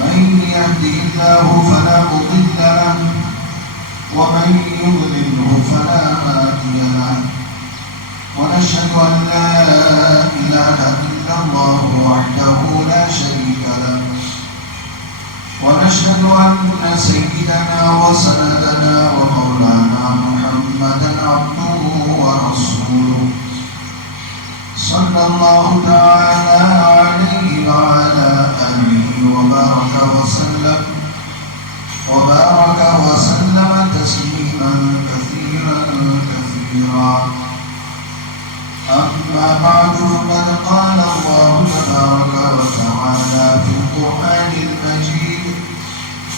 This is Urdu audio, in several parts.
من يهده الله فلا مضل له ومن يضلله فلا هادي له ونشهد أن لا إله إلا الله وحده لا شريك له ونشهد أن سيدنا وسندنا ومولانا محمدا عبده ورسوله صلى الله تعالى عليه وعلى آله وبارك وسلم تسليما كثيرا أما بعد فقد قال الله تبارك وتعالى في القرآن المجيد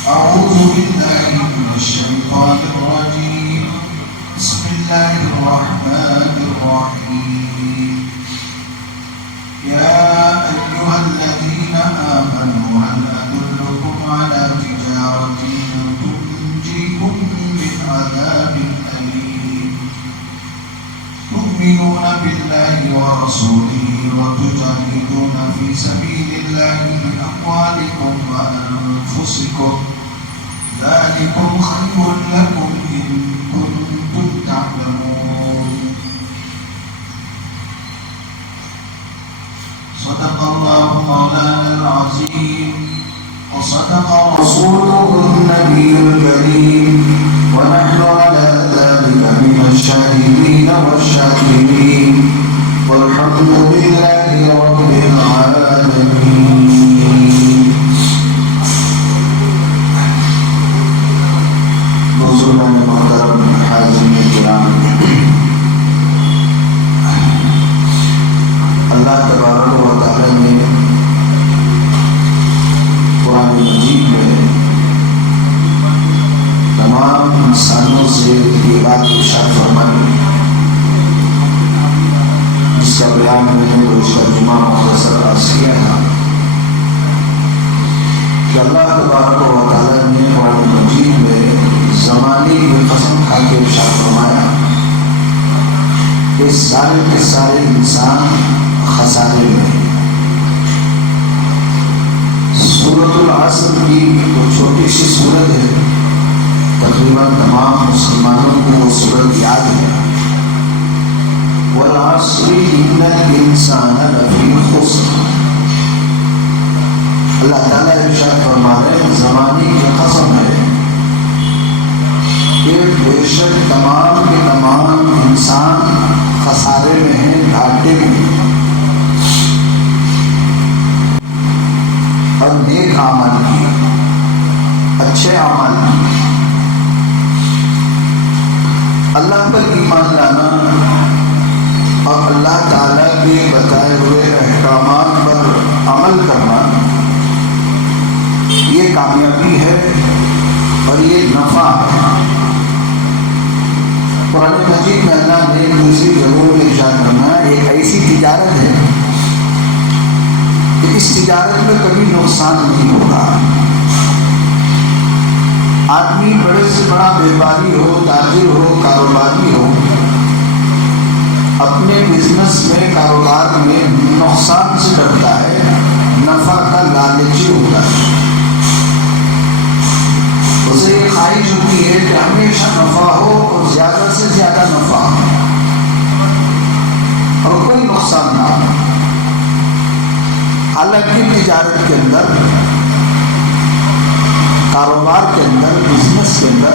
أعوذ بالله من الشيطان الرجيم بسم الله الرحمن الرحيم يا أيها الذين آمنوا هل أدلكم على تجارة تنجيكم من عذاب أليم تؤمنون بالله ورسوله وتجاهدون في سبيل الله بأموالكم وأنفسكم ذلكم خير لكم إن كنتم تعلمون صدق الله مولانا العظيم وصدق رسوله النبي الكريم ونحن على ذلك من الشاهدين والشاكرين والحمد لله رب العالمين. بزرگان محترم حاضرین کرام، اللہ تبارک و تعالی نے قرآن مجید میں تمام انسانوں سے یہ بات ارشاد فرمائی جس کا بیان میں نے ترجمہ مختصر عرض کیا تھا کہ اللہ تبارک و تعالی نے قرآن مجید میں زمانے کی قسم کھا کے ارشاد فرمایا کہ سارے کے سارے انسان خسارے میں. سورۃ العصر کی وہ چھوٹی سی سورت ہے، تقریباً تمام مسلمانوں کو وہ سورت یاد ہے. والعصر ان الانسان لفی خسر. اللہ تعالیٰ ارشاد فرما رہے ہیں زمانے کی قسم ہے کہ بے شک تمام کے تمام انسان خسارے میں ہیں، گھاٹے میں ہیں. اور نیک اعمال کی، اچھے اعمال کی، اللہ پر ایمان لانا اور اللہ تعالیٰ کے بتائے ہوئے احکامات پر عمل کرنا، یہ کامیابی ہے اور یہ نفع ہے. قرآن مجید میں اللہ نے دوسری جگہوں میں ارشاد فرمایا ایک ایسی تجارت ہے کہ اس تجارت میں کبھی نقصان نہیں ہوگا. آدمی بڑے سے بڑا بیپاری ہو، تاجر ہو، کاروباری ہو، اپنے بزنس میں، کاروبار میں نقصان سے ڈرتا ہے، نفع کا لالچی ہوتا ہے. اسے یہ خواہش ہوتی ہے کہ ہمیشہ نفع ہو اور زیادہ سے زیادہ نفع ہو اور کوئی نقصان نہ ہو. حالانکہ تجارت کے اندر، کاروبار کے اندر، بزنس کے اندر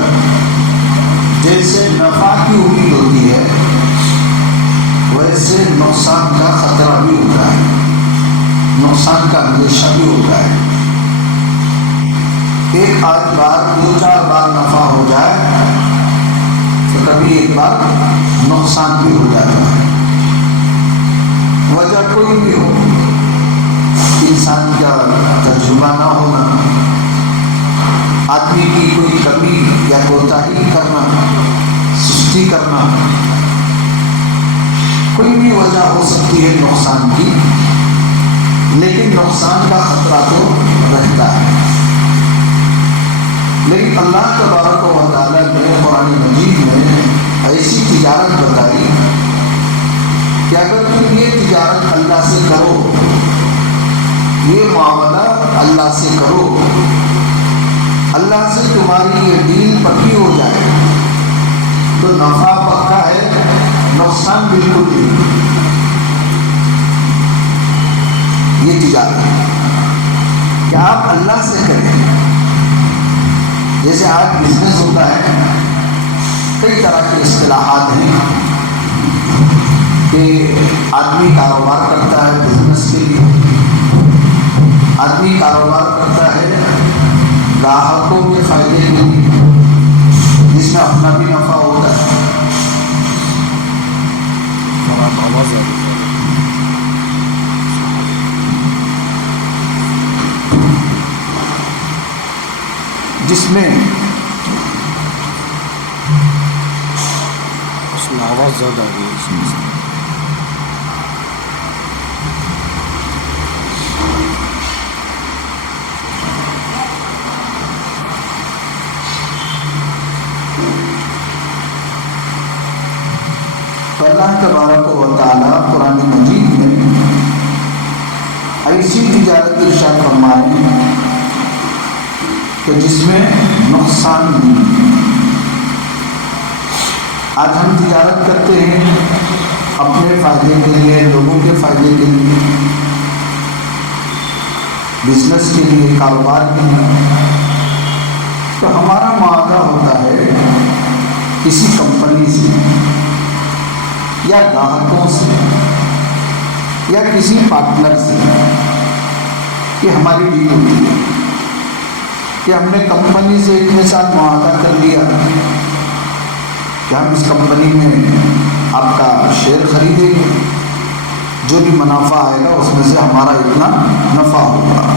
جیسے نفع کی امید ہوتی ہے ویسے نقصان کا خطرہ بھی ہوتا ہے، نقصان کا اندیشہ بھی ہوتا ہے. ایک آدھ بار، دو چار بار نفع ہو جائے تو کبھی ایک بار نقصان بھی ہو جاتا ہے. وجہ کوئی بھی ہو، انسان کا تجربہ نہ ہونا، آدمی کی کوئی کمی یا کوتاہی کرنا، سستی کرنا، کوئی بھی وجہ ہو سکتی ہے نقصان کی، لیکن نقصان کا خطرہ تو رہتا ہے. لیکن اللہ تبارک و تعالیٰ نے قرآن مجید میں ایسی تجارت بتائی کہ اگر تم یہ تجارت اللہ سے کرو، یہ معاملہ اللہ سے کرو، اللہ سے تمہاری یہ ڈیل پکی ہو جائے تو نفع پکا ہے، نقصان بالکل نہیں۔ یہ تجارت ہے کہ آپ اللہ سے کریں۔ جیسے آج بزنس ہوتا ہے، کئی طرح کے اصطلاحات ہیں کہ آدمی کاروبار کرتا ہے بزنس کے لیے، آدمی کاروبار کرتا ہے گاہکوں کے فائدے کے لیے، جس میں اپنا بھی نفع ہوتا ہے۔ جس میں آواز زیادہ آ رہی ہے۔ اللہ تبارک و تعالیٰ قرآن مجید میں ایسی تجارت ارشاد فرمائے کہ جس میں نقصان نہیں۔ آج ہم تجارت کرتے ہیں اپنے فائدے کے لیے، لوگوں کے فائدے کے لیے، بزنس کے لیے، کاروبار کے لیے، تو ہمارا معاہدہ ہوتا ہے کسی کمپنی سے یا گاہکوں سے یا کسی پارٹنر سے، کہ ہماری ڈیل ہوتی ہے کہ ہم نے کمپنی سے اتنے ساتھ معاہدہ کر لیا کہ ہم اس کمپنی میں آپ کا شیئر خریدیں گے، جو بھی منافع آئے گا اس میں سے ہمارا اتنا نفع ہوگا۔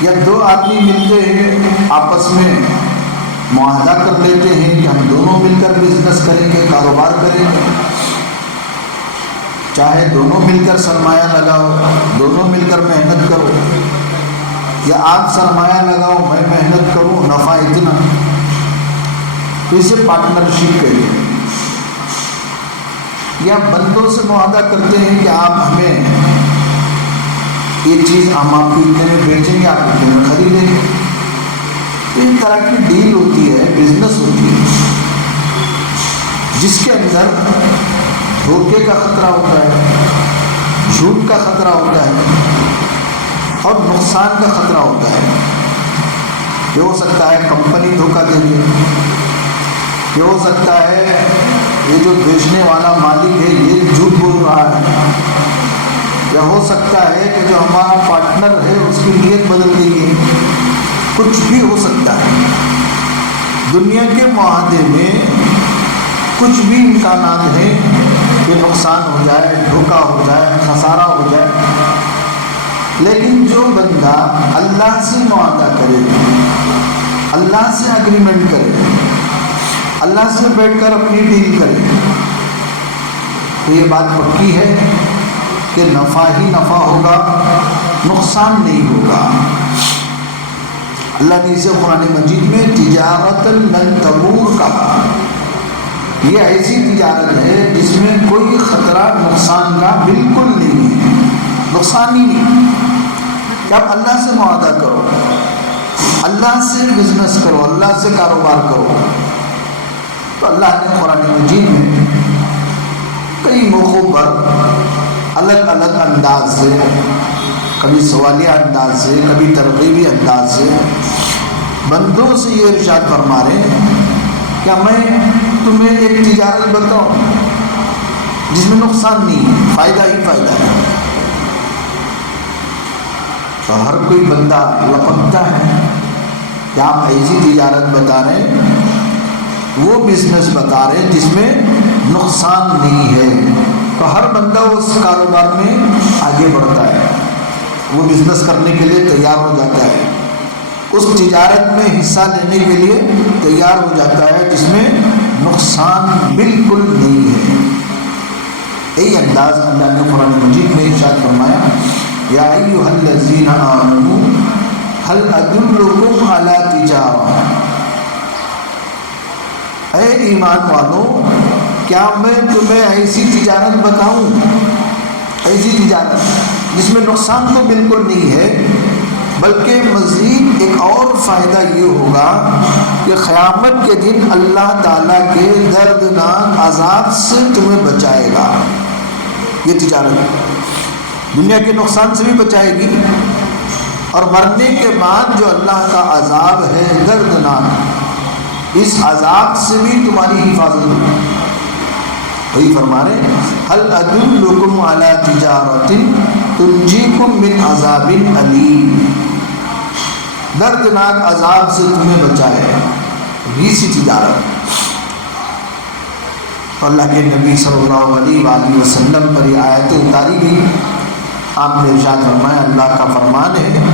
یا دو آدمی ملتے ہیں، آپس میں معاہدہ کر لیتے ہیں کہ ہم دونوں مل کر بزنس کریں گے، کاروبار کریں گے، چاہے دونوں مل کر سرمایہ لگاؤ، دونوں مل کر محنت کرو، یا آپ سرمایہ لگاؤ میں محنت کروں، نفع اتنا، تو اسے پارٹنرشپ کہتے ہیں۔ یا بندوں سے معاہدہ کرتے ہیں کہ آپ ہمیں یہ چیز ہم آپ کو اتنے میں بیچیں گے، آپ اتنے میں خریدیں گے۔ ایک طرح کی ڈیل ہوتی ہے، بزنس ہوتی ہے، جس کے اندر دھوکے کا خطرہ ہوتا ہے، جھوٹ کا خطرہ ہوتا ہے اور نقصان کا خطرہ ہوتا ہے۔ یہ ہو سکتا ہے کمپنی دھوکہ دے دے، یہ ہو سکتا ہے یہ جو بیچنے والا مالک ہے یہ جھوٹ بول رہا ہے، یا ہو سکتا ہے کہ جو ہمارا پارٹنر ہے اس کی نیت بدل گئی ہے، کچھ بھی ہو سکتا ہے۔ دنیا کے معاہدے میں کچھ بھی امکانات ہیں کہ نقصان ہو جائے، دھوکہ ہو جائے، خسارہ ہو جائے، لیکن جو بندہ اللہ سے معاہدہ کرے، اللہ سے اگریمنٹ کرے، اللہ سے بیٹھ کر اپنی ڈیل کرے، تو یہ بات پکی ہے کہ نفع ہی نفع ہوگا، نقصان نہیں ہوگا۔ اللہ نے اسے قرآن مجید میں تجارت لن تبور کہا۔ یہ ایسی تجارت ہے جس میں کوئی خطرہ نقصان کا بالکل نہیں ہے، نقصان ہی نہیں۔ جب اللہ سے معاہدہ کرو، اللہ سے بزنس کرو، اللہ سے کاروبار کرو، تو اللہ نے قرآن مجید میں کئی موقعوں پر الگ الگ انداز سے، کبھی سوالیہ انداز سے، کبھی ترغیبی انداز سے بندوں سے یہ ارشاد فرما رہے ہیں کہ میں تمہیں ایک تجارت بتاؤں جس میں نقصان نہیں ہے، فائدہ ہی فائدہ ہے۔ تو ہر کوئی بندہ لپکتا ہے کہ آپ ایسی تجارت بتا رہے ہیں، وہ بزنس بتا رہے ہیں جس میں نقصان نہیں ہے، تو ہر بندہ اس کاروبار میں آگے بڑھتا ہے، وہ بزنس کرنے کے لیے تیار ہو جاتا ہے، اس تجارت میں حصہ لینے کے لیے تیار ہو جاتا ہے جس میں نقصان بالکل نہیں ہے۔ یہی انداز اللہ نے قرآن مجید میں ارشاد فرمایا، یا ایھا الذین آمنوا هل ادلکم علی تجارہ، اے ایمان والو کیا میں تمہیں ایسی تجارت بتاؤں، ایسی تجارت جس میں نقصان تو بالکل نہیں ہے، بلکہ مزید ایک اور فائدہ یہ ہوگا کہ قیامت کے دن اللہ تعالیٰ کے دردناک عذاب سے تمہیں بچائے گا۔ یہ تجارت دنیا کے نقصان سے بھی بچائے گی، اور مرنے کے بعد جو اللہ کا عذاب ہے دردناک، اس عذاب سے بھی تمہاری حفاظت ہوگی۔ وہی فرما رہے ہیں هل ادلکم علی تجارۃ تنجیکم من عذاب علیم، دردناک عذاب سے تمہیں بچائے بھی سی تجارت۔ تو اللہ کے نبی صلی اللہ علیہ وآلہ وسلم پر یہ آیتیں اتاری گئی۔ آپ نے ارشاد فرمایا، اللہ کا فرمان ہے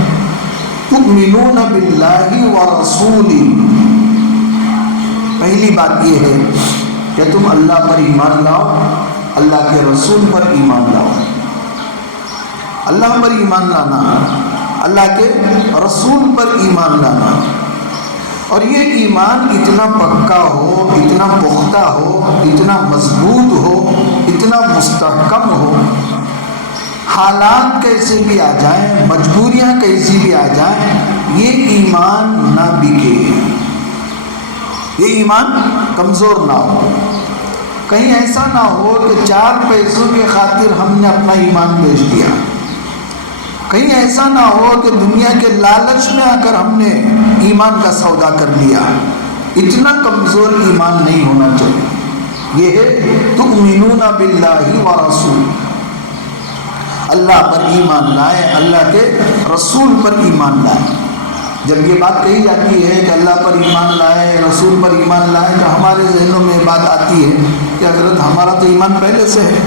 تؤمنون باللہ ورسولہ، پہلی بات یہ ہے کہ تم اللہ پر ایمان لاؤ، اللہ کے رسول پر ایمان لاؤ۔ اللہ پر ایمان لانا، اللہ کے رسول پر ایمان لانا، اور یہ ایمان اتنا پکا ہو، اتنا پختہ ہو، اتنا مضبوط ہو، اتنا مستحکم ہو، حالات کیسے بھی آ جائیں، مجبوریاں کیسی بھی آ جائیں، یہ ایمان نہ بکے، یہ ایمان کمزور نہ ہو۔ کہیں ایسا نہ ہو کہ 4 پیسوں کے خاطر ہم نے اپنا ایمان بیچ دیا، کہیں ایسا نہ ہو کہ دنیا کے لالچ میں آ کر ہم نے ایمان کا سودا کر لیا۔ اتنا کمزور ایمان نہیں ہونا چاہیے۔ یہ ہے تؤمنون باللہ ورسول، اللہ پر ایمان لائے، اللہ کے رسول پر ایمان لائے۔ جب یہ بات کہی جاتی ہے کہ اللہ پر ایمان لائے، رسول پر ایمان لائے، تو ہمارے ذہنوں میں یہ بات آتی ہے کہ حضرت ہمارا تو ایمان پہلے سے ہے،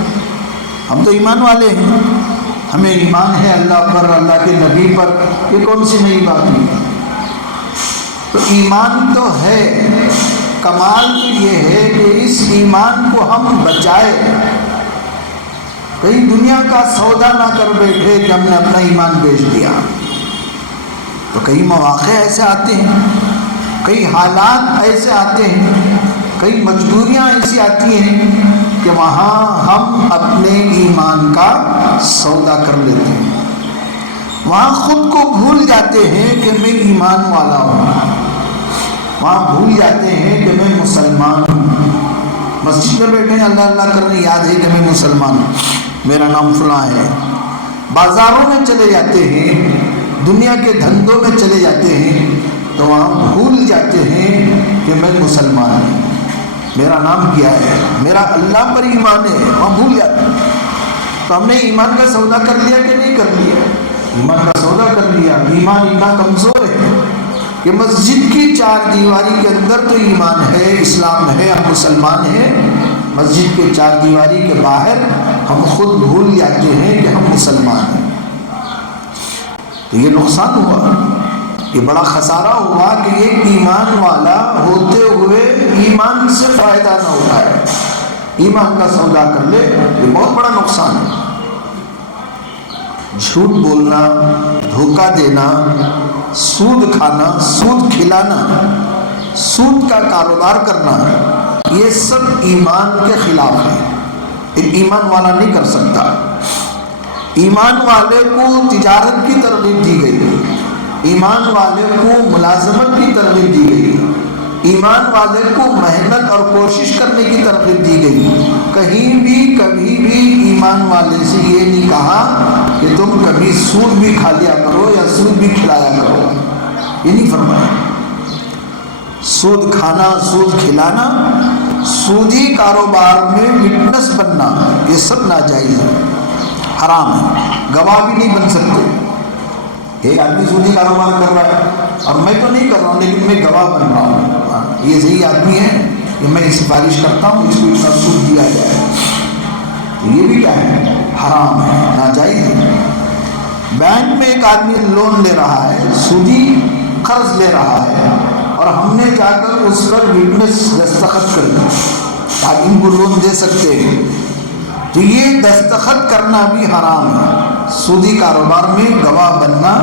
ہم تو ایمان والے ہیں، ہمیں ایمان ہے اللہ پر، اللہ کے نبی پر، یہ کون سی نئی بات نہیں۔ تو ایمان تو ہے، کمال تو یہ ہے کہ اس ایمان کو ہم بچائے، کہیں دنیا کا سودا نہ کر بیٹھے کہ ہم نے اپنا ایمان بیچ دیا۔ تو کئی مواقع ایسے آتے ہیں، کئی حالات ایسے آتے ہیں، کئی مجبوریاں ایسی آتی ہیں کہ وہاں ہم اپنے ایمان کا سودا کر لیتے ہیں، وہاں خود کو بھول جاتے ہیں کہ میں ایمان والا ہوں، وہاں بھول جاتے ہیں کہ میں مسلمان ہوں۔ مسجد میں بیٹھے ہیں، اللہ اللہ کرنے یاد ہے کہ میں مسلمان ہوں، میرا نام فلاں ہے۔ بازاروں میں چلے جاتے ہیں، دنیا کے دھندوں میں چلے جاتے ہیں، تو وہاں بھول جاتے ہیں کہ میں مسلمان ہوں، میرا نام کیا ہے، میرا اللہ پر ایمان ہے، وہاں بھول جاتے ہیں۔ تو ہم نے ایمان کا سودا کر لیا کہ نہیں کر لیا؟ ایمان کا سودا کر لیا۔ ایمان اتنا کمزور ہے کہ مسجد کی 4 دیواری کے اندر تو ایمان ہے، اسلام ہے، ہم مسلمان ہیں، مسجد کے 4 دیواری کے باہر ہم خود بھول جاتے ہیں کہ ہم مسلمان ہیں۔ تو یہ نقصان ہوا، یہ بڑا خسارہ ہوا کہ ایک ایمان والا ہوتے ہوئے ایمان سے فائدہ نہ اٹھائے، ایمان کا سودا کر لے، یہ بہت بڑا نقصان ہے۔ جھوٹ بولنا، دھوکہ دینا، سود کھانا، سود کھلانا، سود کا کاروبار کرنا، یہ سب ایمان کے خلاف ہے، ایک ایمان والا نہیں کر سکتا۔ ایمان والے کو تجارت کی ترغیب دی گئی، ایمان والے کو ملازمت کی ترغیب دی گئی، ایمان والے کو محنت اور کوشش کرنے کی ترغیب دی گئی۔ کہیں بھی کبھی بھی ایمان والے سے یہ نہیں کہا کہ تم کبھی سود بھی کھا لیا کرو یا سود بھی کھلایا کرو، یہ نہیں فرمایا۔ سود کھانا، سود کھلانا، سودی کاروبار میں وٹنس بننا، یہ سب ناجائز ہے، حرام ہے، گواہ بھی نہیں بن سکتے۔ ایک آدمی سودی کاروبار کر رہا ہے اور میں تو نہیں کر رہا ہوں لیکن میں گواہ بن رہا ہوں، یہ صحیح آدمی ہے کہ میں سفارش کرتا ہوں اس کو اتنا سود دیا جائے، یہ بھی کیا ہے؟ حرام ہے، ناجائز ہے۔ بینک میں ایک آدمی لون لے رہا ہے، سودی قرض لے رہا ہے، اور ہم نے جا کر اس پر وٹنس دستخط کر دی تاکہ ان کو لون دے سکتے ہیں، تو یہ دستخط کرنا بھی حرام ہے۔ سودی کاروبار میں گواہ بننا،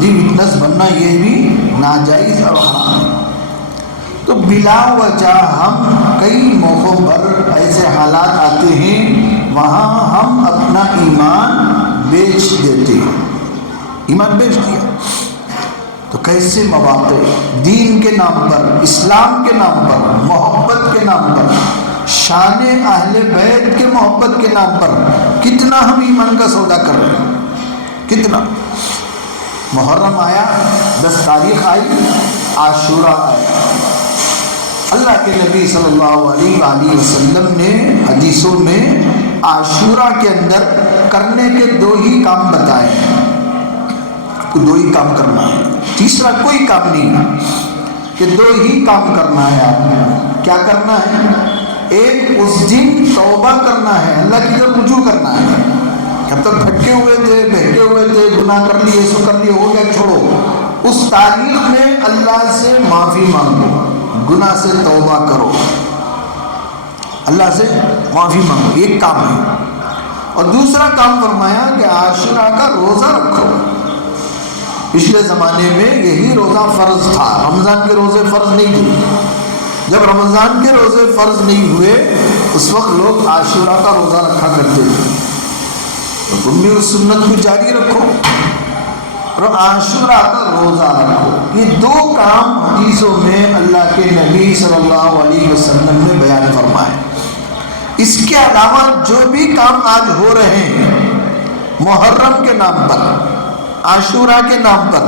جی وٹنس بننا، یہ بھی ناجائز اور حرام ہے۔ تو بلا وجہ ہم کئی موقعوں پر ایسے حالات آتے ہیں وہاں ہم اپنا ایمان بیچ دیتے ہیں، ایمان بیچ دیا۔ تو کیسے مواقع دین کے نام پر، اسلام کے نام پر، محبت کے نام پر، شان اہل بیت کے محبت کے نام پر کتنا ہم ایمان کا سودا کر رہے ہیں، کتنا۔ محرم آیا، 10 تاریخ آئی، عاشورہ آیا۔ اللہ کے نبی صلی اللہ علیہ وآلہ وسلم نے حدیثوں میں عاشورہ کے اندر کرنے کے 2 ہی کام بتائے ہیں، آپ کو 2 ہی کام کرنا ہے، تیسرا کوئی کام نہیں ہے، کہ 2 ہی کام کرنا ہے آپ کو۔ کیا کرنا ہے؟ ایک اس دن توبہ کرنا ہے، اللہ کی طرف رجوع کرنا ہے۔ جب تک بھٹکے ہوئے تھے، بہکے ہوئے تھے، گناہ کر لیے، سو کر لیے، ہو گیا، چھوڑو۔ اس تاریخ میں اللہ سے معافی مانگو، گناہ سے توبہ کرو، اللہ سے معافی مانگو، ایک کام ہے۔ اور دوسرا کام فرمایا کہ عاشورہ کا روزہ رکھو۔ پچھلے زمانے میں یہی روزہ فرض تھا، رمضان کے روزے فرض نہیں تھے۔ جب رمضان کے روزے فرض نہیں ہوئے اس وقت لوگ عاشورہ کا روزہ رکھا کرتے تھے، تو تم بھی اس سنت کو جاری رکھو اور عاشورہ کا روزہ رکھو۔ یہ 2 کام حدیثوں میں اللہ کے نبی صلی اللہ علیہ وسلم نے بیان فرمائے۔ اس کے علاوہ جو بھی کام آج ہو رہے ہیں محرم کے نام پر، عاشورہ کے نام پر،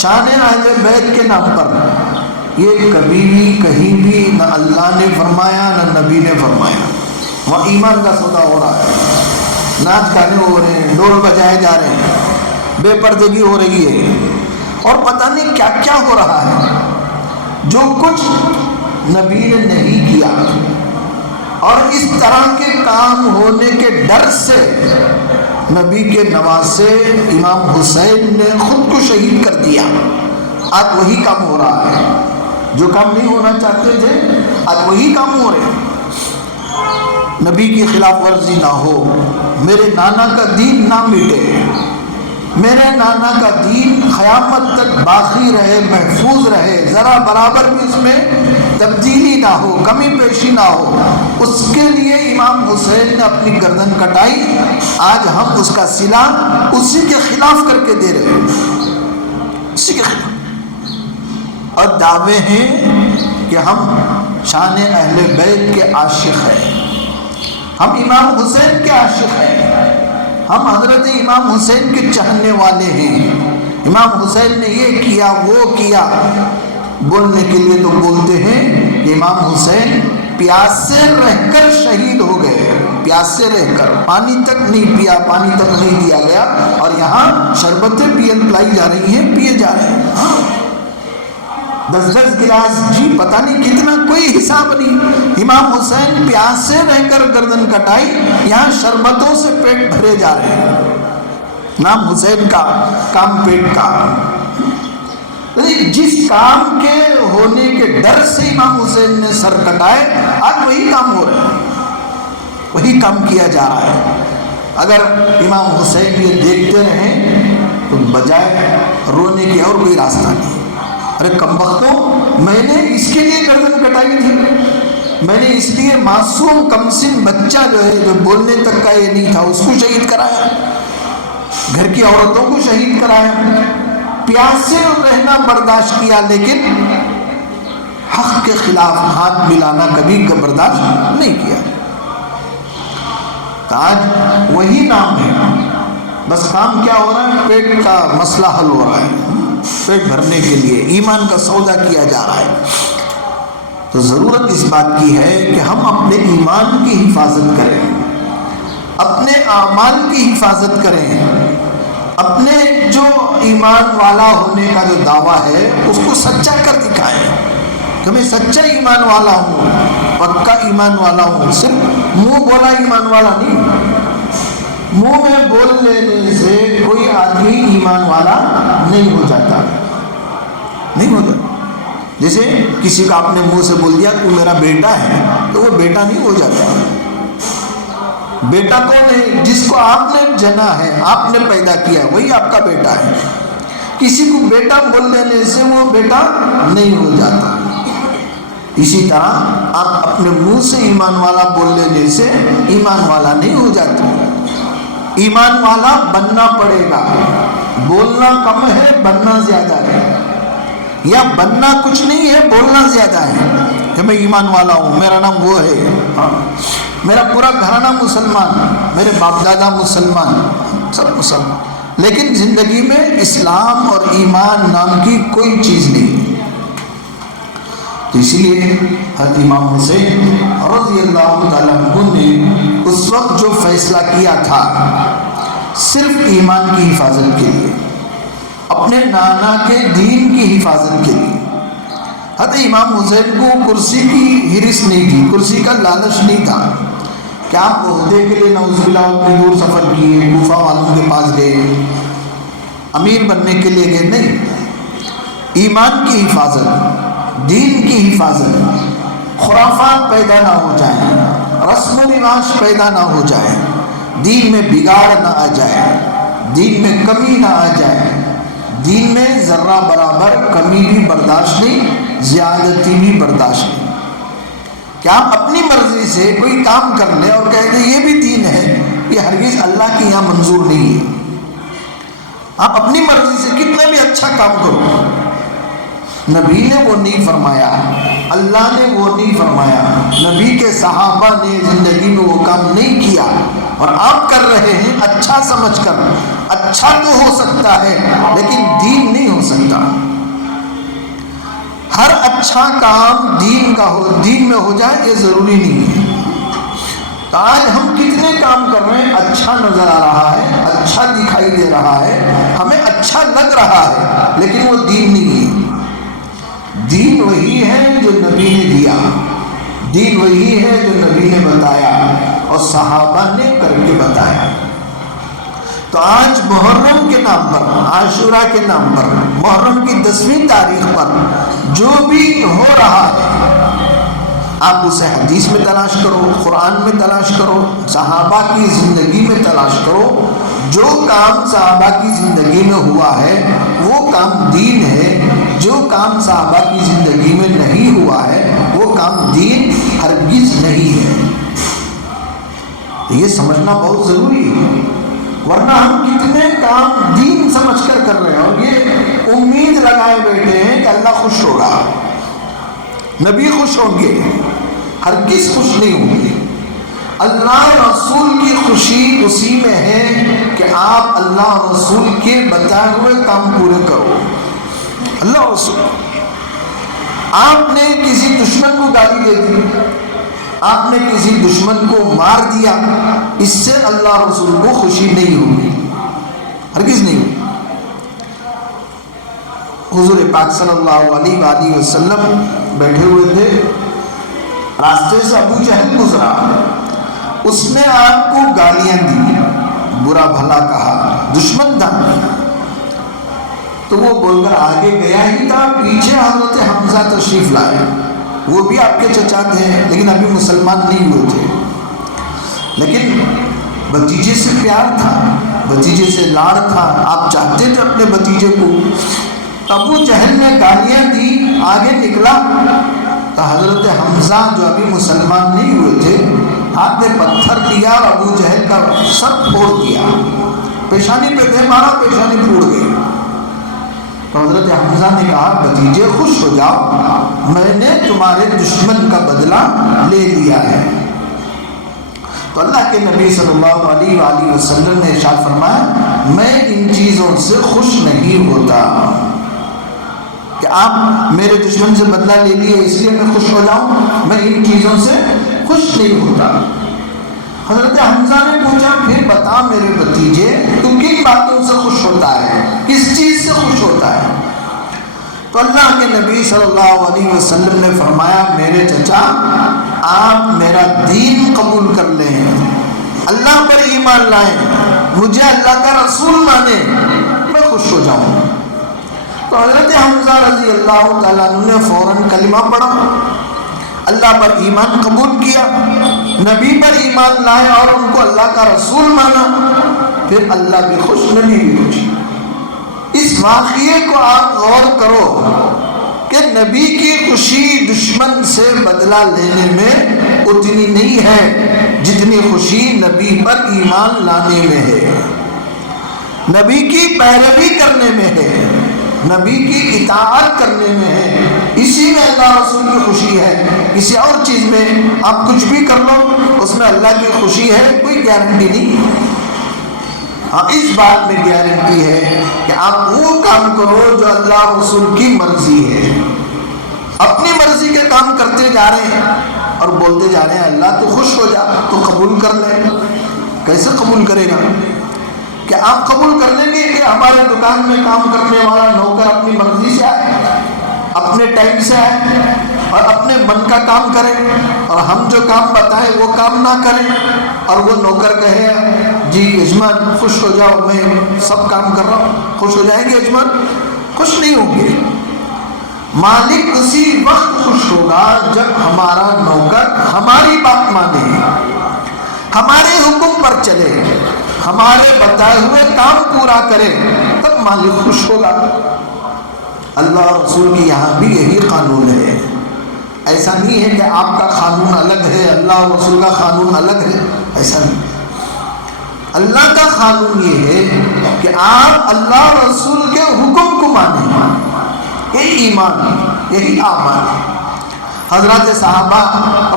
شان اہل بیت کے نام پر، یہ کبھی بھی کہیں بھی نہ اللہ نے فرمایا نہ نبی نے فرمایا۔ وہاں ایمان کا سودا ہو رہا ہے، ناچ گانے ہو رہے ہیں، ڈول بجائے جا رہے ہیں، بے پردگی ہو رہی ہے، اور پتہ نہیں کیا کیا ہو رہا ہے جو کچھ نبی نے نہیں کیا۔ اور اس طرح کے کام ہونے کے ڈر سے نبی کے نواسے امام حسین نے خود کو شہید کر دیا۔ آج وہی کام ہو رہا ہے، جو کام نہیں ہونا چاہتے تھے آج وہی کام ہو رہے ہیں۔ نبی کی خلاف ورزی نہ ہو، میرے نانا کا دین نہ مٹے، میرے نانا کا دین قیامت تک باقی رہے، محفوظ رہے، ذرا برابر بھی اس میں تبدیلی نہ ہو، کمی پیشی نہ ہو، اس کے لیے امام حسین نے اپنی گردن کٹائی۔ آج ہم اس کا صلہ اسی کے خلاف کر کے دے رہے ہیں، اسی کے خلاف، اور دعوے ہیں کہ ہم شان اہل بیت کے عاشق ہیں، ہم امام حسین کے عاشق ہیں، ہم حضرت امام حسین کے چاہنے والے ہیں۔ امام حسین نے یہ کیا وہ کیا، بولنے کے لیے تو بولتے ہیں کہ امام حسین پیاسے رہ کر شہید ہو گئے، پیاسے رہ کر، پانی تک نہیں پیا، پانی تک نہیں دیا گیا، اور یہاں شربتیں پلائی جا رہی ہیں، پیے جا رہے ہیں، 10 گلاس، جی پتہ نہیں کتنا، کوئی حساب نہیں۔ امام حسین پیاسے رہ کر گردن کٹائی، یہاں شربتوں سے پیٹ بھرے جا رہے ہیں۔ نام حسین کا، کام پیٹ کا۔ جس کام کے ہونے کے ڈر سے امام حسین نے سر کٹائے، آج وہی کام ہو رہا ہے، وہی کام کیا جا رہا ہے۔ اگر امام حسین یہ دیکھتے رہیں تو بجائے رونے کی اور کوئی راستہ نہیں۔ ارے کم بختوں، میں نے اس کے لیے گردن کٹائی تھی، میں نے اس لیے معصوم کمسن بچہ جو ہے، جو بولنے تک کا یہ نہیں تھا، اس کو شہید کرایا، گھر کی عورتوں کو شہید کرایا، پیاسے رہنا برداشت کیا، لیکن حق کے خلاف ہاتھ ملانا کبھی برداشت نہیں کیا۔ آج وہی نام ہے، بس کام کیا ہو رہا ہے؟ پیٹ کا مسئلہ حل ہو رہا ہے، پیٹ بھرنے کے لیے ایمان کا سودا کیا جا رہا ہے۔ تو ضرورت اس بات کی ہے کہ ہم اپنے ایمان کی حفاظت کریں، اپنے اعمال کی حفاظت کریں، اپنے جو ایمان والا ہونے کا جو دعویٰ ہے اس کو سچا کر دکھائیں کہ میں سچا ایمان والا ہوں، پکا ایمان والا ہوں، صرف منہ بولا ایمان والا نہیں۔ منہ میں بول لینے سے کوئی آدمی ایمان والا نہیں ہو جاتا، نہیں ہوتا۔ جیسے کسی کا آپ نے منہ سے بول دیا تو میرا بیٹا ہے، تو وہ بیٹا نہیں ہو جاتا۔ بیٹا کون ہے؟ جس کو آپ نے جنا ہے، آپ نے پیدا کیا، وہی آپ کا بیٹا ہے۔ کسی کو بیٹا بول دینے سے وہ بیٹا نہیں ہو جاتا۔ اسی طرح آپ اپنے منہ سے ایمان والا بول لینے سے ایمان والا نہیں ہو جاتے۔ ایمان والا بننا پڑے گا. بولنا کم ہے بننا زیادہ ہے، یا بننا کچھ نہیں ہے بولنا زیادہ ہے کہ میں ایمان والا ہوں، میرا نام وہ ہے، میرا پورا گھرانہ مسلمان، میرے باپ دادا مسلمان، سب مسلمان، لیکن زندگی میں اسلام اور ایمان نام کی کوئی چیز نہیں ہے. تو اسی لیے حضرت امام حسین رضی اللہ تعالیٰ عنہ نے اس وقت جو فیصلہ کیا تھا صرف ایمان کی حفاظت کے لیے، اپنے نانا کے دین کی حفاظت کے لیے. حضرت امام حسین کو کرسی کی ہرس نہیں تھی، کرسی کا لالچ نہیں تھا کہ آپ عہدے کے لیے نعوذ باللہ اتنی دور سفر کیے، کوفہ والوں کے پاس گئے، امیر بننے کے لیے گئے، نہیں. ایمان کی حفاظت، دین کی حفاظت، خرافات پیدا نہ ہو جائیں، رسم و رواج پیدا نہ ہو جائے، دین میں بگاڑ نہ آ جائے، دین میں کمی نہ آ جائے. دین میں ذرہ برابر کمی بھی برداشت نہیں، زیادتی بھی برداشت نہیں. کیا آپ اپنی مرضی سے کوئی کام کر لیں اور کہہ دیں یہ بھی دین ہے، یہ ہرگز اللہ کی یہاں منظور نہیں ہے. آپ اپنی مرضی سے کتنا بھی اچھا کام کرو، نبی نے وہ نہیں فرمایا، اللہ نے وہ نہیں فرمایا، نبی کے صحابہ نے زندگی میں وہ کام نہیں کیا، اور آپ کر رہے ہیں اچھا سمجھ کر. اچھا تو ہو سکتا ہے لیکن دین نہیں ہو سکتا. ہر اچھا کام دین کا ہو، دین میں ہو جائے یہ ضروری نہیں ہے. تو آج ہم کتنے کام کر رہے ہیں، اچھا نظر آ رہا ہے، اچھا دکھائی دے رہا ہے، ہمیں اچھا لگ رہا ہے، لیکن وہ دین نہیں ہے. دین وہی ہے جو نبی نے دیا، دین وہی ہے جو نبی نے بتایا اور صحابہ نے کر کے بتایا. تو آج محرم کے نام پر، عاشورہ کے نام پر، محرم کی 10ویں تاریخ پر جو بھی ہو رہا ہے، آپ اسے حدیث میں تلاش کرو، قرآن میں تلاش کرو، صحابہ کی زندگی میں تلاش کرو. جو کام صحابہ کی زندگی میں ہوا ہے وہ کام دین ہے، جو کام صحابہ کی زندگی میں نہیں ہوا ہے وہ کام دین ہرگز نہیں ہے. یہ سمجھنا بہت ضروری ہے، ورنہ ہم کتنے کام دین سمجھ کر رہے ہیں اور یہ امید لگائے بیٹھے ہیں کہ اللہ خوش ہوگا، نبی خوش ہوں گے. ہرگز خوش نہیں ہوں گے. اللہ رسول کی خوشی اسی میں ہے کہ آپ اللہ رسول کے بتائے ہوئے کام پورے کرو. اللہ رسول، آپ نے کسی دشمن کو گالی دے دی، آپ نے کسی دشمن کو مار دیا، اس سے اللہ رسول کو خوشی نہیں ہوگی، ہرگز نہیں ہوگی. حضور پاک صلی اللہ علیہ وآلہ وسلم بیٹھے ہوئے تھے، راستے سے ابو جہل گزرا، اس نے آپ کو گالیاں دی، برا بھلا کہا، دشمن تھا. تو وہ بول کر آگے گیا ہی تھا، پیچھے حضرت حمزہ تشریف لائے، وہ بھی آپ کے چچا تھے لیکن ابھی مسلمان نہیں ہوئے تھے، لیکن بھتیجے سے پیار تھا، بھتیجے سے لاڑ تھا، آپ چاہتے تھے اپنے بھتیجے کو. ابو جہل نے گالیاں دی، آگے نکلا تو حضرت حمزہ جو ابھی مسلمان نہیں ہوئے تھے، ہاتھ نے پتھر دیا اور ابو جہل کا سر پھوڑ دیا، پیشانی پہ دے مارا، پیشانی پھوڑ گئی. تو حضرت حمزہ نے کہا بھتیجے خوش ہو جاؤ، میں نے تمہارے دشمن کا بدلہ لے لیا ہے. تو اللہ کے نبی صلی اللہ علیہ وآلہ وسلم نے ارشاد فرمایا میں ان چیزوں سے خوش نہیں ہوتا کہ آپ میرے دشمن سے بدلہ لے لیے اس لیے میں خوش ہو جاؤں، میں ان چیزوں سے خوش نہیں ہوتا. حضرت حمزہ نے پوچھا پھر بتا میرے بھتیجے تو کن باتوں سے خوش ہوتا ہے، کس چیز سے خوش ہوتا ہے؟ تو اللہ کے نبی صلی اللہ علیہ وسلم نے فرمایا میرے چچا آپ میرا دین قبول کر لیں، اللہ پر ایمان لائیں، مجھے اللہ کا رسول مانیں، میں خوش ہو جاؤں. تو حضرت حمزہ رضی اللہ تعالیٰ عنہ نے فوراً کلمہ پڑھا، اللہ پر ایمان قبول کیا، نبی پر ایمان لائے اور ان کو اللہ کا رسول مانا، پھر اللہ بھی خوش، نبی بھی خوش. اس واقعے کو آپ غور کرو کہ نبی کی خوشی دشمن سے بدلہ لینے میں اتنی نہیں ہے جتنی خوشی نبی پر ایمان لانے میں ہے، نبی کی پیروی کرنے میں ہے، نبی کی اطاعت کرنے میں ہے، اسی میں اللہ رسول کی خوشی ہے۔ کسی اور چیز میں آپ کچھ بھی کر لو اس میں اللہ کی خوشی ہے کوئی گارنٹی نہیں۔ ہاں اس بات میں گارنٹی ہے کہ آپ وہ کام کرو جو اللہ رسول کی مرضی ہے۔ اپنی مرضی کے کام کرتے جا رہے ہیں اور بولتے جا رہے ہیں اللہ تو خوش ہو جا تو قبول کر لے، کیسے قبول کرے گا؟ کہ آپ قبول کر لیں گے کہ ہمارے دکان میں کام کرنے والا نوکر اپنی مرضی سے آئے، اپنے ٹائم سے آئے اور اپنے من کا کام کرے، اور ہم جو کام بتائیں وہ کام نہ کریں، اور وہ نوکر کہے جی یجمان خوش ہو جاؤ میں سب کام کر رہا ہوں، خوش ہو جائیں گے یجمان؟ خوش نہیں ہوں گے۔ مالک اسی وقت خوش ہوگا جب ہمارا نوکر ہماری بات مانے، ہمارے حکم پر چلے، ہمارے بتائے ہوئے کام پورا کرے، تب مالک خوش ہوگا۔ اللہ رسول کی یہاں بھی یہی قانون ہے۔ ایسا نہیں ہے کہ آپ کا قانون الگ ہے اللہ رسول کا قانون الگ ہے، ایسا نہیں۔ اللہ کا قانون یہ ہے کہ آپ اللہ رسول کے حکم کو مانیں، یہی ایمان، یہی اعمال۔ حضرات صحابہ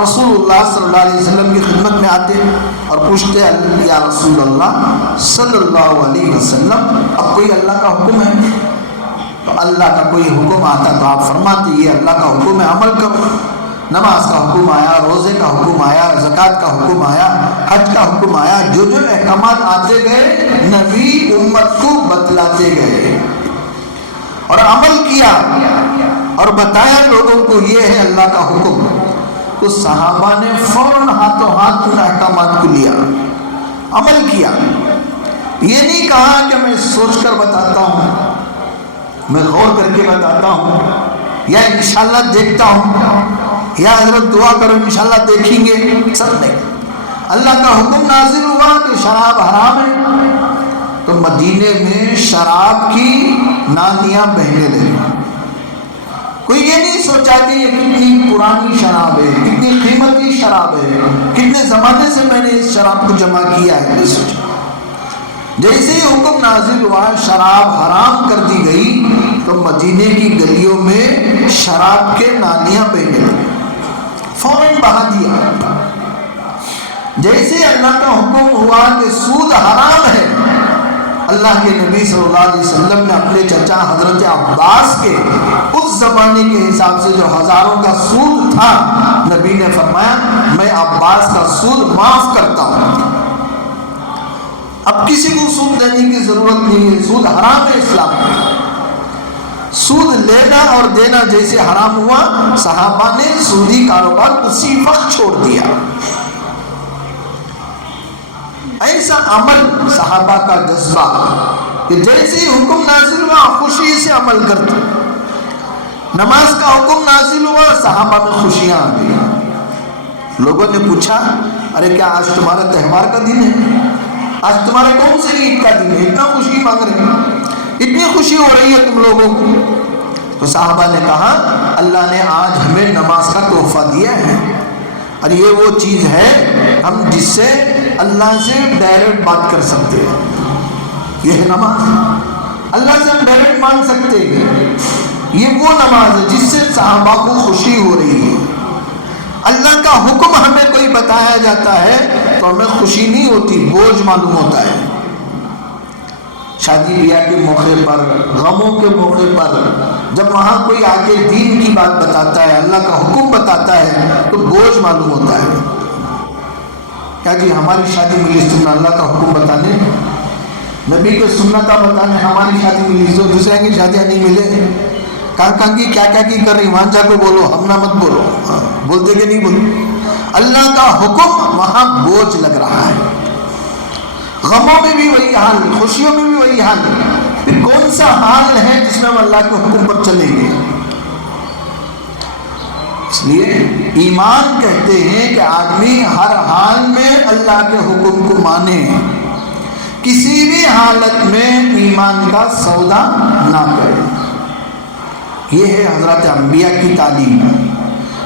رسول اللہ صلی اللہ علیہ وسلم کی خدمت میں آتے اور پوچھتے یا رسول اللہ صلی اللہ علیہ وسلم اب کوئی اللہ کا حکم ہے؟ تو اللہ کا کوئی حکم آتا تو آپ فرماتے یہ اللہ کا حکم ہے عمل کرو۔ نماز کا حکم آیا، روزے کا حکم آیا، زکوٰۃ کا حکم آیا، حج کا حکم آیا، جو جو احکامات آتے گئے نبی امت کو بتلاتے گئے اور عمل کیا اور بتایا لوگوں کو یہ ہے اللہ کا حکم۔ تو صحابہ نے فوراً ہاتھوں ہاتھ ان احکامات کو لیا، عمل کیا۔ یہ نہیں کہا کہ میں سوچ کر بتاتا ہوں، میں غور کر کے بتاتا ہوں، یا انشاءاللہ دیکھتا ہوں، یا حضرت دعا کرو انشاءاللہ دیکھیں گے، سب نہیں۔ اللہ کا حکم نازل ہوا کہ شراب حرام ہے تو مدینے میں شراب کی نالیاں بہنے لگی۔ کوئی یہ نہیں سوچا کہ یہ کتنی پرانی شراب ہے، کتنی قیمتی شراب ہے، کتنے زمانے سے میں نے اس شراب کو جمع کیا ہے، نہیں سوچا۔ جیسے ہی حکم نازل ہوا شراب حرام کر دی گئی تو مدینے کی گلیوں میں شراب کے نالیاں بہنے لگی، فوراً بہا دیا۔ جیسے اللہ کا حکم ہوا کہ سود حرام ہے، اللہ کے نبی صلی اللہ علیہ وسلم نے اپنے چچا حضرت عباس کے اس زمانے کے حساب سے جو ہزاروں کا سود تھا، نبی نے فرمایا میں عباس کا سود معاف کرتا ہوں۔ اب کسی کو سود دینے کی ضرورت نہیں ہے، سود حرام ہے اسلام میں۔ سود لینا اور دینا جیسے حرام ہوا، صحابہ نے سودی کاروبار اسی وقت چھوڑ دیا۔ ایسا عمل صحابہ کا جذبہ کہ جیسے ہی حکم نازل ہوا خوشی سے عمل کرتے۔ نماز کا حکم نازل ہوا صحابہ میں خوشیاں آ گئی۔ لوگوں نے پوچھا ارے کیا آج تمہارا تہوار کا دن ہے؟ آج تمہارا کون سے عید کا دن ہے؟ اتنا خوشی مانگ رہے ہیں، اتنی خوشی ہو رہی ہے تم لوگوں کو؟ تو صحابہ نے کہا اللہ نے آج ہمیں نماز کا تحفہ دیا ہے، اور یہ وہ چیز ہے ہم جس سے اللہ سے ڈائریکٹ بات کر سکتے ہیں۔ یہ ہے نماز، اللہ سے ہم ڈائریکٹ مانگ سکتے ہیں۔ یہ وہ نماز ہے جس سے صحابہ کو خوشی ہو رہی ہے۔ اللہ کا حکم ہمیں کوئی بتایا جاتا ہے تو ہمیں خوشی نہیں ہوتی، بوجھ معلوم ہوتا ہے۔ شادی بیاہ کے موقع پر، غموں کے موقع پر جب وہاں کوئی آ کے دین کی بات بتاتا ہے، اللہ کا حکم بتاتا ہے تو بوجھ معلوم ہوتا ہے۔ کیا جی ہماری شادی ملی سننا اللہ کا حکم بتانے، نبی کے سنتہ بتانے ہماری شادی ملی، جو دوسرے کی شادیاں نہیں ملے، کہاں کی کیا کی کر رہی، وہاں جا کے بولو، ہم نہ مت بولو، بولتے کہ نہیں بولو۔ اللہ کا حکم وہاں بوجھ لگ رہا ہے۔ غموں میں بھی وہی حال ہے، خوشیوں میں بھی وہی حال ہے، پھر کون سا حال ہے جس میں ہم اللہ کے حکم پر چلیں گے؟ اس لیے ایمان کہتے ہیں کہ آدمی ہر حال میں اللہ کے حکم کو مانے، کسی بھی حالت میں ایمان کا سودا نہ کرے۔ یہ ہے حضرت انبیاء کی تعلیم،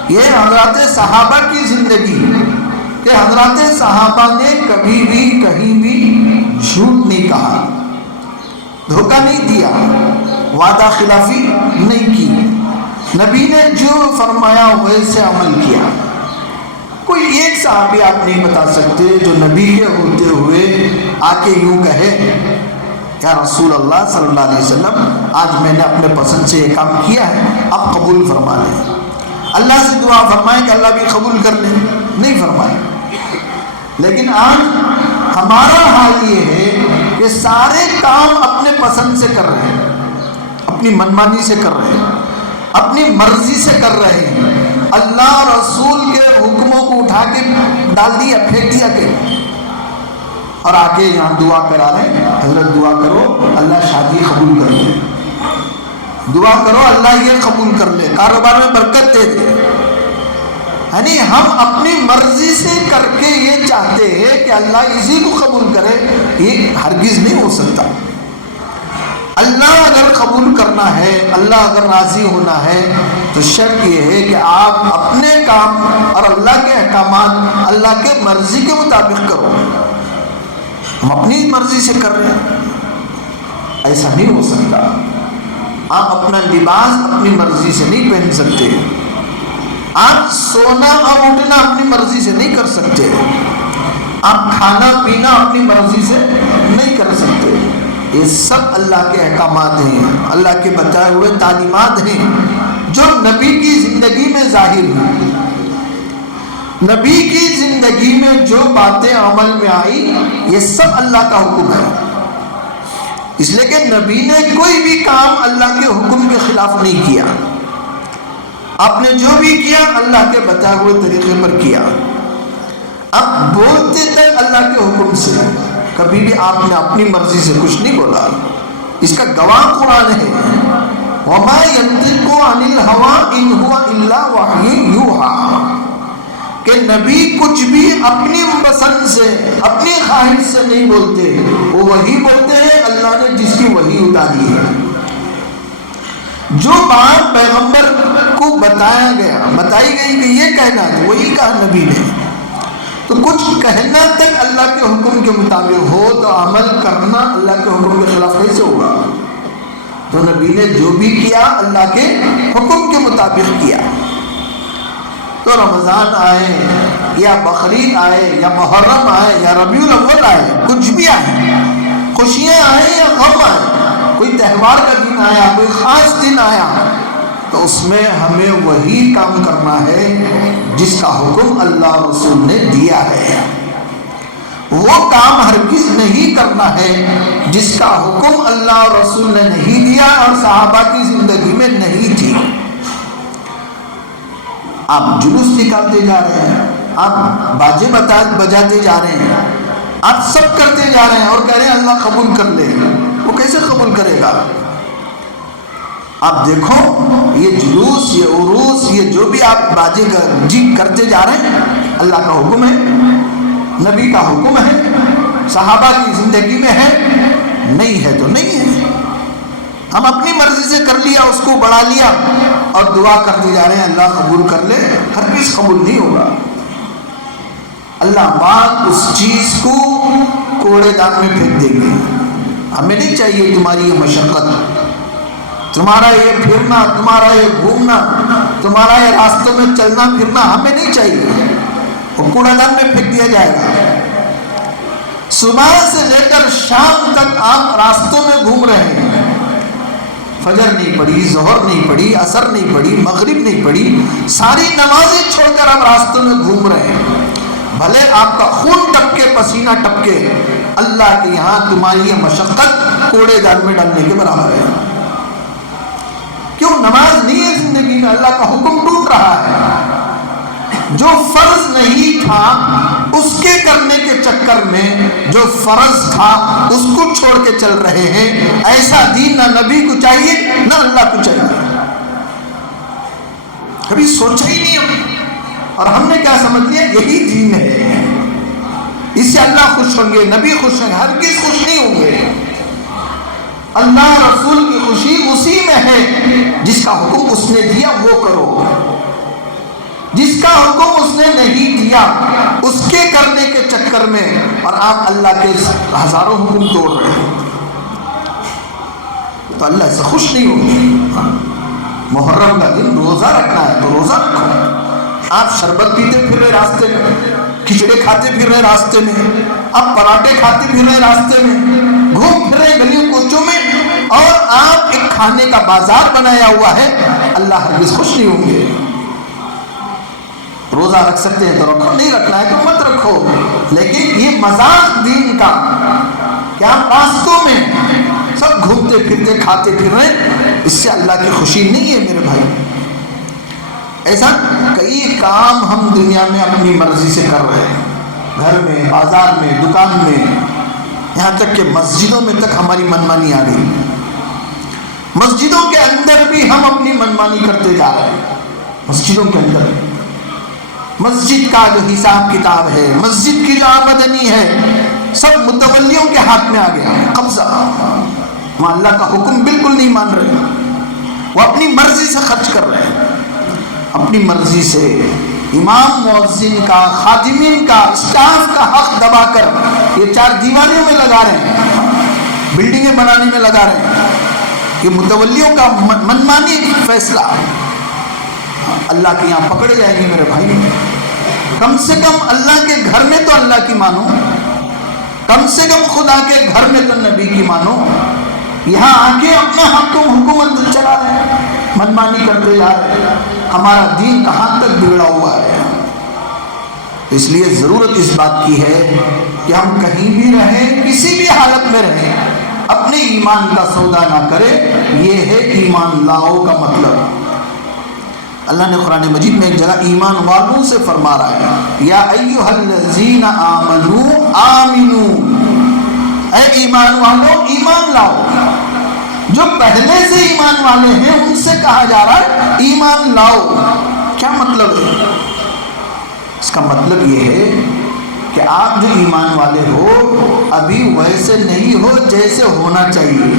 یہ ہے حضرت صحابہ کی زندگی کہ حضرت صحابہ نے کبھی بھی کہیں بھی جھوٹ نہیں کہا، دھوکہ نہیں دیا، وعدہ خلافی نہیں کی، نبی نے جو فرمایا ویسے عمل کیا۔ کوئی ایک صحابی آپ نہیں بتا سکتے جو نبی کے ہوتے ہوئے آ کے یوں کہے یا رسول اللہ صلی اللہ علیہ وسلم آج میں نے اپنے پسند سے یہ کام کیا ہے، آپ قبول فرما لیں، اللہ سے دعا فرمائیں کہ اللہ بھی قبول کر لیں، نہیں فرمائے۔ لیکن آج ہمارا حال یہ ہے کہ سارے کام اپنے پسند سے کر رہے ہیں، اپنی منمانی سے کر رہے ہیں، اپنی مرضی سے کر رہے ہیں، اللہ رسول کے حکموں کو اٹھا کے ڈال دیا، پھینک دیا کہ اور آ کے یہاں دعا کرا رہے ہیں، حضرت دعا کرو اللہ شادی قبول کر لے، دعا کرو اللہ یہ قبول کر لے، کاروبار میں برکت دے دے۔ یعنی ہم اپنی مرضی سے کر کے یہ چاہتے ہیں کہ اللہ اسی کو قبول کرے، یہ ہرگز نہیں ہو سکتا۔ اللہ اگر قبول کرنا ہے، اللہ اگر راضی ہونا ہے تو شرط یہ ہے کہ آپ اپنے کام اور اللہ کے احکامات اللہ کے مرضی کے مطابق کرو۔ ہم اپنی مرضی سے کر رہے ہیں، ایسا نہیں ہو سکتا۔ آپ اپنا لباس اپنی مرضی سے نہیں پہن سکتے، آپ سونا اور اٹھنا اپنی مرضی سے نہیں کر سکتے، آپ کھانا پینا اپنی مرضی سے نہیں کر سکتے۔ یہ سب اللہ کے احکامات ہیں، اللہ کے بتائے ہوئے تعلیمات ہیں جو نبی کی زندگی میں ظاہر ہوئی۔ نبی کی زندگی میں جو باتیں عمل میں آئی یہ سب اللہ کا حکم ہے، اس لیے کہ نبی نے کوئی بھی کام اللہ کے حکم کے خلاف نہیں کیا، آپ نے جو بھی کیا اللہ کے بتائے ہوئے طریقے پر کیا۔ اب بولتے تھے اللہ کے حکم سے، کبھی بھی آپ نے اپنی مرضی سے کچھ نہیں بولا، اس کا گواہ قرآن ہے، وَمَا يَنطِقُ عَنِ الْهَوَىٰ إِنْ هُوَ إِلَّا وَحْيٌ يُوحَىٰ، کہ نبی کچھ بھی اپنی پسند سے اپنی خواہش سے نہیں بولتے، وہ وہی بولتے ہیں اللہ نے جس کی وحی اتاری ہے۔ جو بات پیغمبر کو بتائی گئی کہ یہ کہنا ہے وہی کہا نبی نے، تو کچھ کہنا تک اللہ کے حکم کے مطابق ہو تو عمل کرنا اللہ کے حکم کے خلاف کیسے ہوگا؟ تو نبی نے جو بھی کیا اللہ کے حکم کے مطابق کیا۔ تو رمضان آئے یا بقرعید آئے یا محرم آئے یا ربیع الاول آئے، کچھ بھی آئے، خوشیاں آئے یا غم آئے، کوئی تہوار کا دن آیا، کوئی خاص دن آیا، تو اس میں ہمیں وہی کام کرنا ہے جس کا حکم اللہ رسول نے دیا ہے، وہ کام ہرگز نہیں کرنا ہے جس کا حکم اللہ رسول نے نہیں دیا اور صحابہ کی زندگی میں نہیں تھی۔ آپ جلوس نکالتے جا رہے ہیں، آپ باجے بجاتے جا رہے ہیں، آپ سب کرتے جا رہے ہیں اور کہہ رہے ہیں اللہ قبول کر لے، وہ کیسے قبول کرے گا؟ آپ دیکھو یہ جلوس، یہ عروس، یہ جو بھی آپ باجے کرتے جا رہے ہیں، اللہ کا حکم ہے، نبی کا حکم ہے، صحابہ کی زندگی میں ہے، نہیں ہے تو نہیں ہے۔ ہم اپنی مرضی سے کر لیا، اس کو بڑھا لیا اور دعا کرتے جا رہے ہیں اللہ قبول کر لے، ہرگز قبول نہیں ہوگا۔ اللہ پاک اس چیز کو کوڑے دان میں پھینک دیں گے۔ ہمیں نہیں چاہیے تمہاری یہ مشقت، تمہارا یہ پھرنا، تمہارا یہ گھومنا، تمہارا یہ راستوں میں چلنا پھرنا ہمیں نہیں چاہیے، وہ کوڑا دان میں پھینک دیا جائے گا۔ صبح سے لے کر شام تک آپ راستوں میں گھوم رہے ہیں، فجر نہیں پڑھی، ظہر نہیں پڑھی، عصر نہیں پڑھی، مغرب نہیں پڑھی، ساری نمازیں چھوڑ کر آپ راستوں میں گھوم رہے ہیں، بھلے آپ کا خون ٹپکے، پسینہ ٹپکے، اللہ کے یہاں تمہاری یہ مشقت کوڑے دان میں ڈالنے کے برابر ہے۔ کیوں؟ نماز نہیں ہے زندگی میں، اللہ کا حکم ٹوٹ رہا ہے، جو فرض نہیں تھا اس کے کرنے کے چکر میں جو فرض تھا اس کو چھوڑ کے چل رہے ہیں۔ ایسا دین نہ نبی کو چاہیے نہ اللہ کو چاہیے، کبھی سوچا ہی نہیں ہم، اور ہم نے کیا سمجھ لیا یہی دین ہے، اس سے اللہ خوش ہوں گے، نبی خوش ہوں گے، ہرگز خوش نہیں ہوں گے۔ اللہ رسول کی خوشی اسی میں ہے جس کا حکم اس نے دیا وہ کرو، جس کا حکم اس نے نہیں دیا اس کے کرنے کے چکر میں اور آپ اللہ کے ہزاروں حکم توڑ رہے ہیں، تو اللہ سے خوش نہیں ہوگی۔ محرم کا دن روزہ رکھنا ہے تو روزہ رکھو، آپ شربت پیتے پھر رہے راستے میں، کھچڑے کھاتے پھر رہے راستے میں، آپ پراٹھے کھاتے پھر رہے راستے میں، گھوم پھر رہے گلیوں کوچوں میں، اور آپ ایک کھانے کا بازار بنایا ہوا ہے، اللہ ہرگز خوش نہیں ہوں گے۔ روزہ رکھ سکتے ہیں تو رکھو، نہیں رکھنا ہے تو مت رکھو، لیکن یہ مذاق دین کا کہ آپ راستوں میں سب گھومتے پھرتے کھاتے پھر رہے، اس سے اللہ کی خوشی نہیں ہے میرے بھائی۔ ایسا کئی کام ہم دنیا میں اپنی مرضی سے کر رہے ہیں، گھر میں، بازار میں، دکان میں، یہاں تک کہ مسجدوں میں تک ہماری منمانی آ گئی۔ مسجدوں کے اندر بھی ہم اپنی منمانی کرتے جا رہے ہیں، مسجدوں کے اندر مسجد کا جو حساب کتاب ہے، مسجد کی جو آمدنی ہے، سب متولیوں کے ہاتھ میں آ گیا قبضہ۔ وہاں اللہ کا حکم بالکل نہیں مان رہے، وہ اپنی مرضی سے خرچ کر رہے ہیں، اپنی مرضی سے امام مؤذن کا، خادمین کا، اسٹاف کا حق دبا کر یہ چار دیواریوں میں لگا رہے ہیں، بلڈنگیں بنانے میں لگا رہے ہیں۔ یہ متولیوں کا منمانی فیصلہ اللہ کے یہاں پکڑے جائیں گے میرے بھائی۔ کم سے کم اللہ کے گھر میں تو اللہ کی مانو، کم سے کم خدا کے گھر میں تو نبی کی مانو۔ یہاں آ کے اپنا حکومت چلا رہے ہیں، منمانی کرتے جا رہے ہیں، ہمارا دین کہاں تک بگڑا ہوا ہے۔ اس لیے ضرورت اس بات کی ہے کہ ہم کہیں بھی رہیں، کسی بھی حالت میں رہیں، اپنے ایمان کا سودا نہ کرے۔ یہ ہے ایمان لاؤ کا مطلب۔ اللہ نے قرآن مجید میں ایک جگہ ایمان والوں سے فرما رہا ہے، یا ایھا الذین آمنوا آمنوا، اے ایمان والو ایمان لاؤ۔ جو پہلے سے ایمان والے ہیں ان سے کہا جا رہا ہے ایمان لاؤ۔ کیا مطلب ہے اس کا؟ مطلب یہ ہے کہ آپ جو ایمان والے ہو ابھی ویسے نہیں ہو جیسے ہونا چاہیے،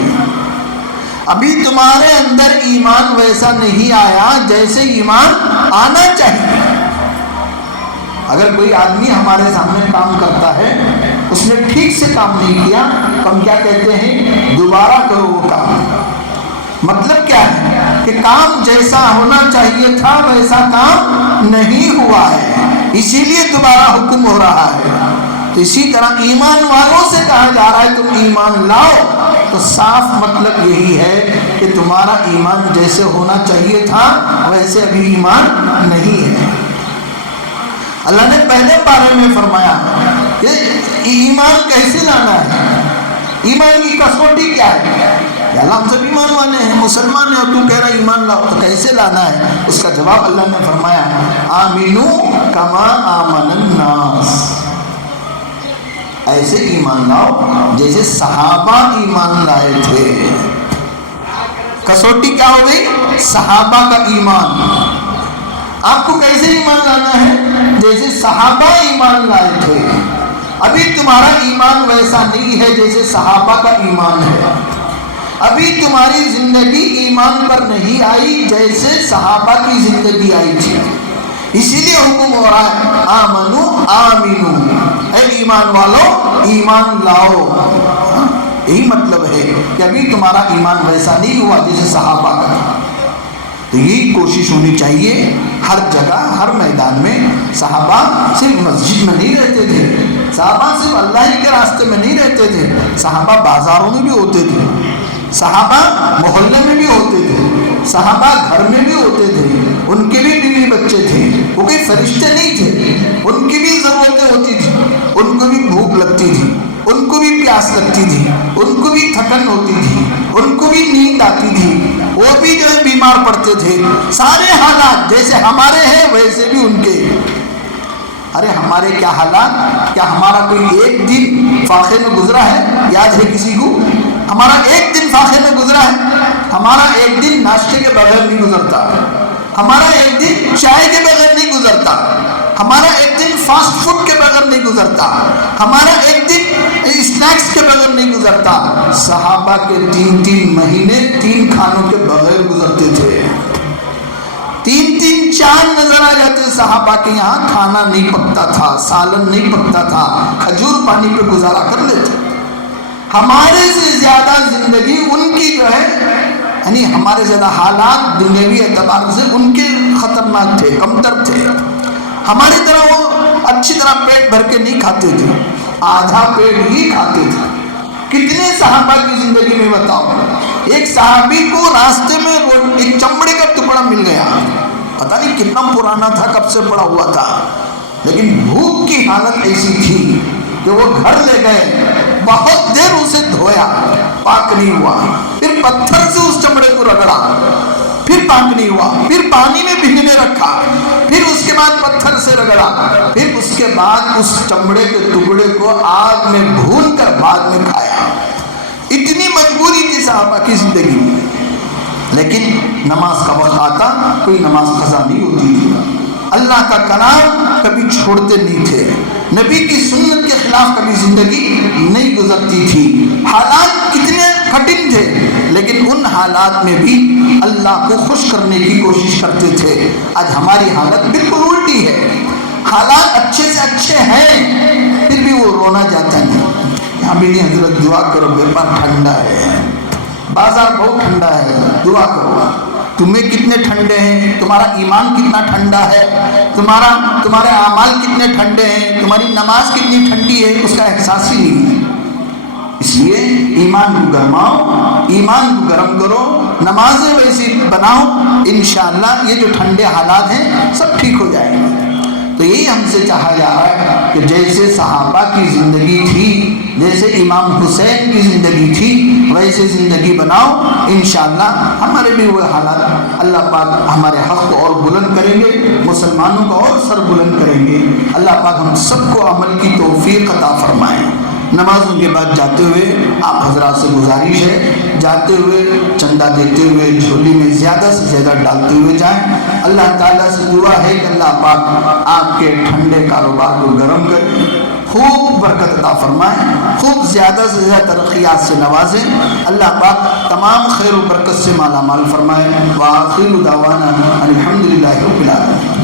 ابھی تمہارے اندر ایمان ویسا نہیں آیا جیسے ایمان آنا چاہیے۔ اگر کوئی آدمی ہمارے سامنے کام کرتا ہے، اس نے ٹھیک سے کام نہیں کیا تو ہم کیا کہتے ہیں؟ دوبارہ کرو وہ کام۔ مطلب کیا ہے کہ کام جیسا ہونا چاہیے تھا ویسا کام نہیں ہوا ہے، اسی لیے دوبارہ حکم ہو رہا ہے۔ تو اسی طرح ایمان والوں سے کہا جا رہا ہے تم ایمان لاؤ، تو صاف مطلب یہی ہے کہ تمہارا ایمان جیسے ہونا چاہیے تھا ویسے ابھی ایمان نہیں ہے۔ اللہ نے پہلے بارے میں فرمایا کہ ایمان کیسے لانا ہے، ایمان کی کسوٹی کیا ہے۔ یا اللہ ہم سب ایمان والے ہیں، مسلمان ہیں، اور تو کہہ رہا ایمان لاؤ، تو کیسے لانا ہے؟ اس کا جواب اللہ نے فرمایا آمنو کما آمن الناس، ایسے ایمان لاؤ جیسے صحابہ ایمان لائے تھے۔ کسوٹی کیا ہو گئی؟ صحابہ کا ایمان۔ آپ کو کیسے ایمان لانا ہے؟ جیسے صحابہ ایمان لائے تھے۔ ابھی تمہارا ایمان ویسا نہیں ہے جیسے صحابہ کا ایمان ہے، ابھی تمہاری زندگی ایمان پر نہیں آئی جیسے صحابہ کی زندگی آئی تھی، اسی لیے حکم ہو رہا ہے آمنو آمینو، اے ایمان والو ایمان لاؤ۔ یہی مطلب ہے کہ ابھی تمہارا ایمان ویسا نہیں ہوا جیسے صحابہ کا تھا۔ تو یہی کوشش ہونی چاہیے ہر جگہ، ہر میدان میں۔ صحابہ صرف مسجد میں نہیں رہتے تھے، صحابہ صرف اللہ ہی کے راستے میں نہیں رہتے تھے، صحابہ بازاروں میں بھی ہوتے تھے، صحابہ محلے میں بھی ہوتے تھے، صحابہ گھر میں بھی ہوتے تھے، ان کے بھی بیوی بچے تھے، وہ کوئی فرشتے نہیں تھے، ان کی بھی ضرورتیں ہوتی تھی، ان کو بھی بھوک لگتی تھی، ان کو بھی پیاس لگتی تھی، ان کو بھی تھکن ہوتی تھی، ان کو بھی نیند آتی تھی، وہ بھی جو ہے بیمار پڑتے تھے۔ سارے حالات جیسے ہمارے ہیں ویسے بھی ان کے۔ ارے ہمارے کیا حالات؟ کیا ہمارا کوئی ایک دن فاقے میں گزرا ہے؟ یاد ہے کسی کو؟ ہمارا ایک دن فاقے میں گزرا ہے؟ ہمارا ایک دن ناشتے کے بغیر نہیں گزرتا، ہمارا ایک دن چائے کے بغیر نہیں گزرتا، ہمارا ایک دن فاسٹ فوڈ کے بغیر نہیں گزرتا، ہمارا ایک دن اسنیکس کے بغیر نہیں گزرتا۔ صحابہ کے 3 مہینے 3 کھانوں کے بغیر گزرتے تھے۔ پریشان نظر آ جاتے صحابہ کے یہاں کھانا نہیں پکتا تھا، سالن نہیں پکتا تھا، کھجور پانی پہ گزارا کر لیتے. ہمارے سے زیادہ زندگی ان کی جو ہے، یعنی ہمارے زیادہ حالات دنیاوی اعتبار سے ان کے خطرناک تھے، کمتر تھے. ہماری طرح وہ اچھی طرح پیٹ بھر کے نہیں کھاتے تھے، آدھا پیٹ ہی کھاتے تھے. کتنے صحابہ کی زندگی میں بتاؤ، ایک صحابی کو راستے میں ایک چمڑے کا ٹکڑا مل گیا، پتہ نہیں کتنا پرانا تھا، کب سے پڑا ہوا تھا، لیکن بھوک کی حالت ایسی تھی کہ وہ گھر لے گئے، بہت دیر اسے دھویا، پاک نہیں ہوا، پھر پتھر سے اس چمڑے کو رگڑا، پھر پاک نہیں ہوا، پھر پانی میں بھیگنے رکھا، پھر اس کے بعد پتھر سے رگڑا، پھر اس کے بعد اس چمڑے کے ٹکڑے کو آگ میں بھون کر بعد میں کھایا. اتنی مجبوری تھی صحابہ کی زندگی میں. لیکن نماز کا وقت آتا، کوئی نماز قضا نہیں ہوتی تھی. اللہ کا کلام کبھی چھوڑتے نہیں تھے، نبی کی سنت کے خلاف کبھی زندگی نہیں گزرتی تھی. حالات کتنے کٹھن تھے، لیکن ان حالات میں بھی اللہ کو خوش کرنے کی کوشش کرتے تھے. آج ہماری حالت بالکل الٹی ہے، حالات اچھے سے اچھے ہیں پھر بھی وہ رونا جاتا نہیں. یہاں میری حضرت دعا کرو، بیپار ٹھنڈا ہے، بازار بہت ٹھنڈا ہے، دعا کرو. تمہیں کتنے ٹھنڈے ہیں، تمہارا ایمان کتنا ٹھنڈا ہے، تمہارے اعمال کتنے ٹھنڈے ہیں، تمہاری نماز کتنی ٹھنڈی ہے، اس کا احساس ہی نہیں ہے. اس لیے ایمان کو گرماؤ، ایمان کو گرم کرو، نمازیں ویسی بناؤ، انشاءاللہ یہ جو ٹھنڈے حالات ہیں سب ٹھیک ہو جائیں گے. تو یہی ہم سے چاہا جا رہا ہے کہ جیسے صحابہ کی زندگی تھی، جیسے امام حسین کی زندگی تھی، ویسے زندگی بناؤ. انشاءاللہ ہمارے بھی وہ حالات اللہ پاک ہمارے حق کو اور بلند کریں گے، مسلمانوں کو اور سر بلند کریں گے. اللہ پاک ہم سب کو عمل کی توفیق عطا فرمائیں. نمازوں کے بعد جاتے ہوئے آپ حضرات سے گزارش ہے، جاتے ہوئے چندہ دیتے ہوئے جھولی میں زیادہ سے زیادہ ڈالتے ہوئے جائیں. اللہ تعالیٰ سے دعا ہے کہ اللہ پاک آپ کے ٹھنڈے کاروبار کو گرم کرے، خوب برکت عطا فرمائیں، خوب زیادہ سے زیادہ ترقیات سے نوازیں. اللہ پاک تمام خیر و برکت سے مالا مال فرمائیں. وآخر دعوانا الحمدللہ رب العالمین.